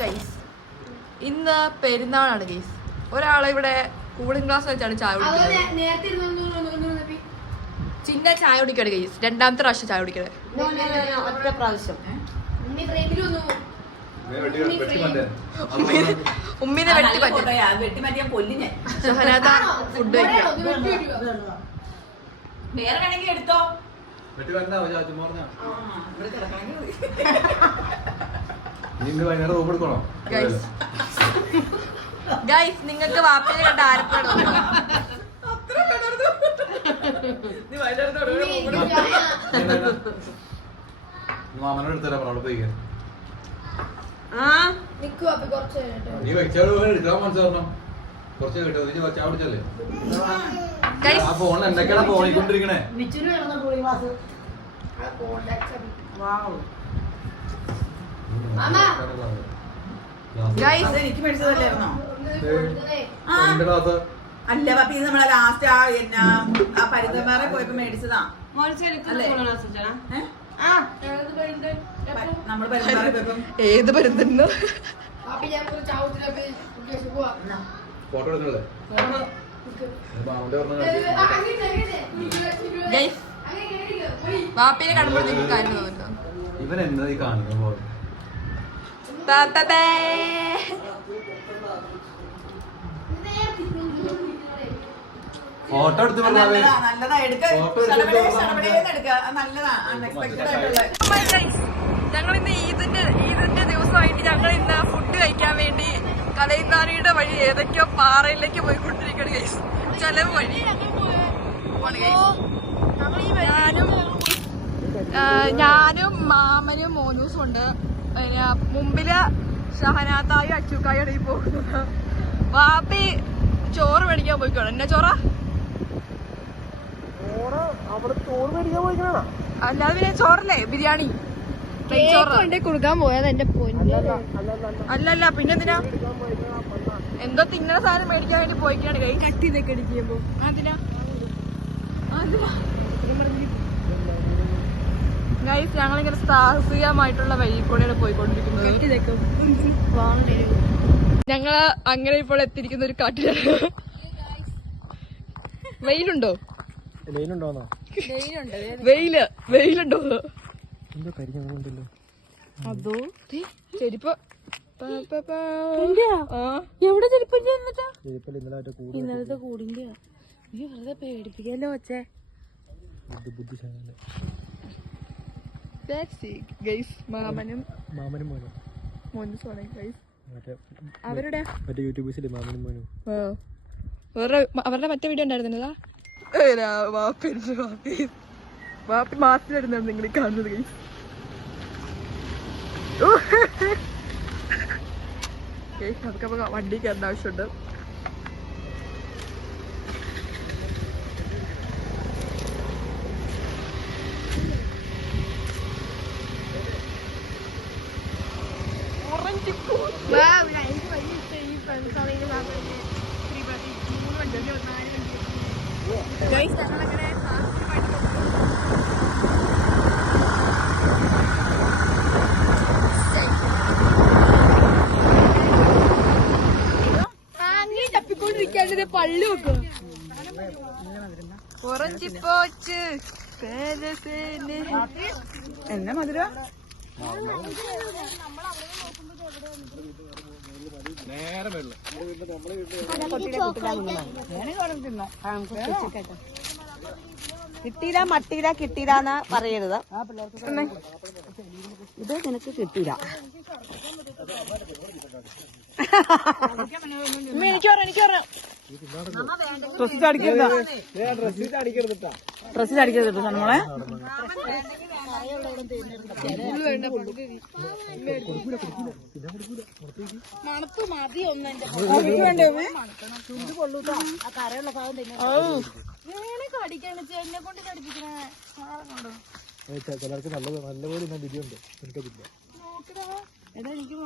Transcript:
Guys ഇന്ന് പെരുന്നാളാണ് guys. ഒരാളെ ഇവിടെ കൂളിംഗ് ഗ്ലാസ് വെച്ചാണ് ചായ കുടിക്കുന്നത്. ചിന്ന ചായ കുടിക്കണേ ഗൈസ്. രണ്ടാമത്തെ പ്രാവശ്യം ചായ കുടിക്കണേ. ഒറ്റ പ്രാവശ്യം ഉമ്മിനെ വെട്ടി പറ്റും. ഫുഡ് കഴിക്കാം. വേറെ വേണമെങ്കിൽ എടുത്തോ. ഗൈസ് നിങ്ങൾക്ക് വാപ്പിനെ കണ്ട ആരപ്പെടോ? മാമനോട് എടുത്തരാ അവിടെ പോയി നീ എടുക്കാൻ മനസ്സിലാക്കണം. കുറച്ച് കിട്ടോ ചായ കുടിച്ചല്ലേ ആ ഫോണിൽ എന്തൊക്കെയാണ് പോയിക്കൊണ്ടിരിക്കണേ. എനിക്ക് മേടിച്ചതല്ലായിരുന്നോ? അല്ല പാപ്പി, ഇത് നമ്മളെ ലാസ്റ്റ് ആ പരുന്തമാരെ പോയപ്പോ മേടിച്ചതാ. നമ്മള് പരുന്തമാരെ പോയപ്പോ ഏത് പരുന്തെന്ന് ഫോട്ടോ എടുക്കണല്ലേ വാപ്പിനെ കാണുമ്പോൾ നിങ്ങൾക്ക് കാര്യം തോന്നുന്നു. ഇവൻ എന്താ ഈ കാണുന്നത്? ഫോട്ടോ എടുത്ത് ഞങ്ങൾ ഇന്ന് ഈദിന്റെ ദിവസമായിട്ട് ഞങ്ങൾ ഇന്ന് ഫുഡ് കഴിക്കാൻ വേണ്ടി കലൈന്താനിയുടെ വഴി ഏതൊക്കെയോ പാറയിലേക്ക് പോയിക്കൊണ്ടിരിക്കണ ഗൈസ്. ചെലവ് വഴി ഞാനും മാമനും മോനൂസും ഉണ്ട്. മുമ്പില് ഷഹനാത്തായും അച്ചൂക്കായാണ് ഈ പോകുന്നത്. വാപ്പി ചോറ് മേടിക്കാൻ പോയിക്കോണം. എന്നാ ചോറ? അല്ലാതെ പിന്നെ ചോറല്ലേ, ബിരിയാണി കൊടുക്കാൻ പോയത് എന്റെ അല്ലല്ല. പിന്നെ എന്തിനാ എന്തോ തിന്നണ സാധനം മേടിക്കാൻ വേണ്ടി പോയിക്കാണ് കൈ കട്ടിതൊക്കെ അടിക്കുമ്പോ. അതിനാ ഗൈസ് ഞങ്ങളിങ്ങനെ സാഹസികമായിട്ടുള്ള വഴി കൂടെയാണ് പോയിക്കൊണ്ടിരിക്കുന്നത്. ഞങ്ങള് അങ്ങനെ ഇപ്പോൾ എത്തിയിരിക്കുന്ന ഒരു കാട്ടിലാണ്. വെയിലുണ്ടോ? വെയിലുണ്ടോ? അതോ ചെരിപ്പ് എവിടെ ചെരിപ്പിന്റെ ഇന്നലത്തെ കൂടിന്റെ വെറുതെ പേടിപ്പിക്കല്ലോ വച്ചേ. മാമനും മോനുമാണ് ഗൈസ്. അവരുടെ അവരുടെ മറ്റേ വീഡിയോ ഉണ്ടായിരുന്നതാ. വാപ്പി മാസത്തിലിടുന്നാണ് നിങ്ങൾ കാണുന്നത് ഗൈസ്. അതൊക്കെ വണ്ടി കയറേണ്ട ആവശ്യമുണ്ട്. തപ്പിക്കൊണ്ടിരിക്കാണ്ട് പള്ളി വെക്കും. ഓറഞ്ച് പോച്ച് എന്നാ മധുര കിട്ടീല മട്ടീല കിട്ടീലാന്ന് പറയരുത്. ഇത് നിനക്ക് കിട്ടീല. ഡ്രസ് അടിക്കരുത് നമ്മളെ. മണത്ത് മതി ഒന്നെ കരയുള്ള ഭാഗം തന്നെ കടിക്കാണ് എന്നെ കൊണ്ട് കടിപ്പിക്കണേ. ചിലർക്ക് നല്ലപോലെ വിധിയുണ്ട്. എനിക്കതില്ല. നോക്കടാ, എടാ എനിക്ക്